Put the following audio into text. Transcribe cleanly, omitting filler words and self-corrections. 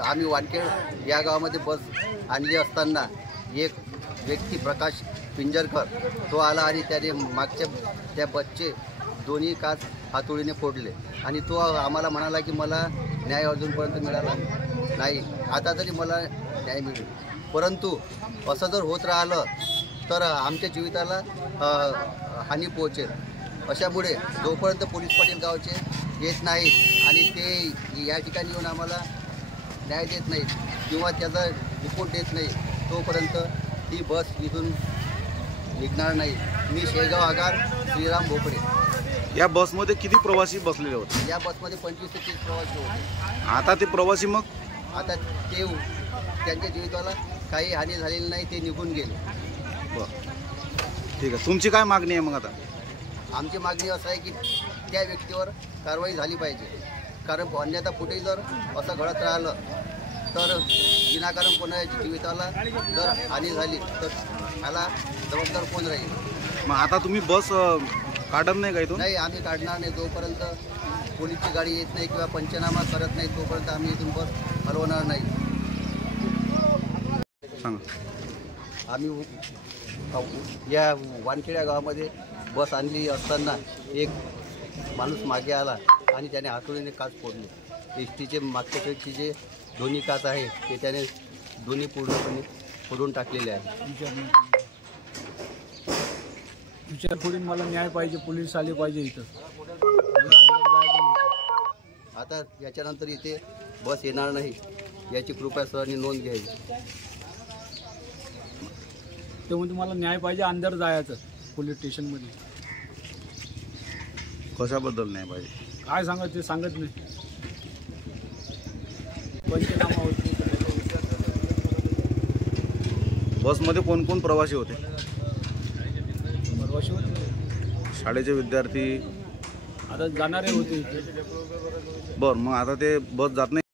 आम्ही वानखेड या गावामध्ये बस आणली असताना एक व्यक्ती प्रकाश पिंजरकर तो आला आणि त्याने मागच्या त्या बसचे दोन्ही काच हातोडीने फोडले आणि तो आम्हाला म्हणाला की मला न्याय अजूनपर्यंत मिळाला नाही, आता तरी मला न्याय मिळेल. परंतु असं जर होत राहिलं तर आमच्या जीविताला हानी पोहोचेल. अशामुळे जोपर्यंत पोलीस पाटील गावचे येत नाहीत आणि ते या ठिकाणी येऊन आम्हाला न्याय देत नाहीत किंवा त्याचा रिपोर्ट देत नाही तोपर्यंत ही बस इथून निघणार नाही. मी शेगाव आगार श्रीराम भोपळे. या बसमध्ये किती प्रवासी बसलेले होते? या बसमध्ये 25 ते 30 प्रवासी होते. आता ते प्रवासी मग आता ते त्यांच्या जीविताला काही हानी झालेली नाही, ते निघून गेले. बरं, ठीक आहे. तुमची काय मागणी आहे मग आता? आमची मागणी असं आहे की त्या व्यक्तीवर कारवाई झाली पाहिजे, कारण अन्यथा कुठेही जर असं घडत राहिलं तर विनाकारण कोणाच्या जीविताला जर हानी झाली तर त्याला जबाबदार कोण राहील? मग आता तुम्ही बस काढत नाही का इथून? नाही, आम्ही काढणार नाही. जोपर्यंत पोलीसची गाडी येत नाही किंवा पंचनामा करत नाही तोपर्यंत आम्ही इथून बस हलवणार नाही. सांगा. आम्ही या वानखेड्या गावामध्ये बस आणली असताना एक माणूस मागे आला आणि त्याने हातोडीने काच फोडले. एस टीचे मागच्या साईडचे जे दोन्ही काच आहे ते त्याने दोन्ही पूर्णपणे फोडून टाकलेले आहे. विचार फोडून मला न्याय पाहिजे, पोलीस आले पाहिजे इथं. आता याच्यानंतर इथे बस येणार नाही याची कृपया सरांनी नोंद घ्यावी. ते म्हणजे मला न्याय पाहिजे, अंदर जायचं पोलीस स्टेशनमध्ये. कशाबद्दल नाही पाहिजे काय सांगत ते सांगत नाही. पंचनामा होते. बसमध्ये कोण कोण प्रवासी होते? प्रवासी होते, शाळेचे विद्यार्थी, आता जाणारे होते. बरं, मग आता ते बस जात नाही.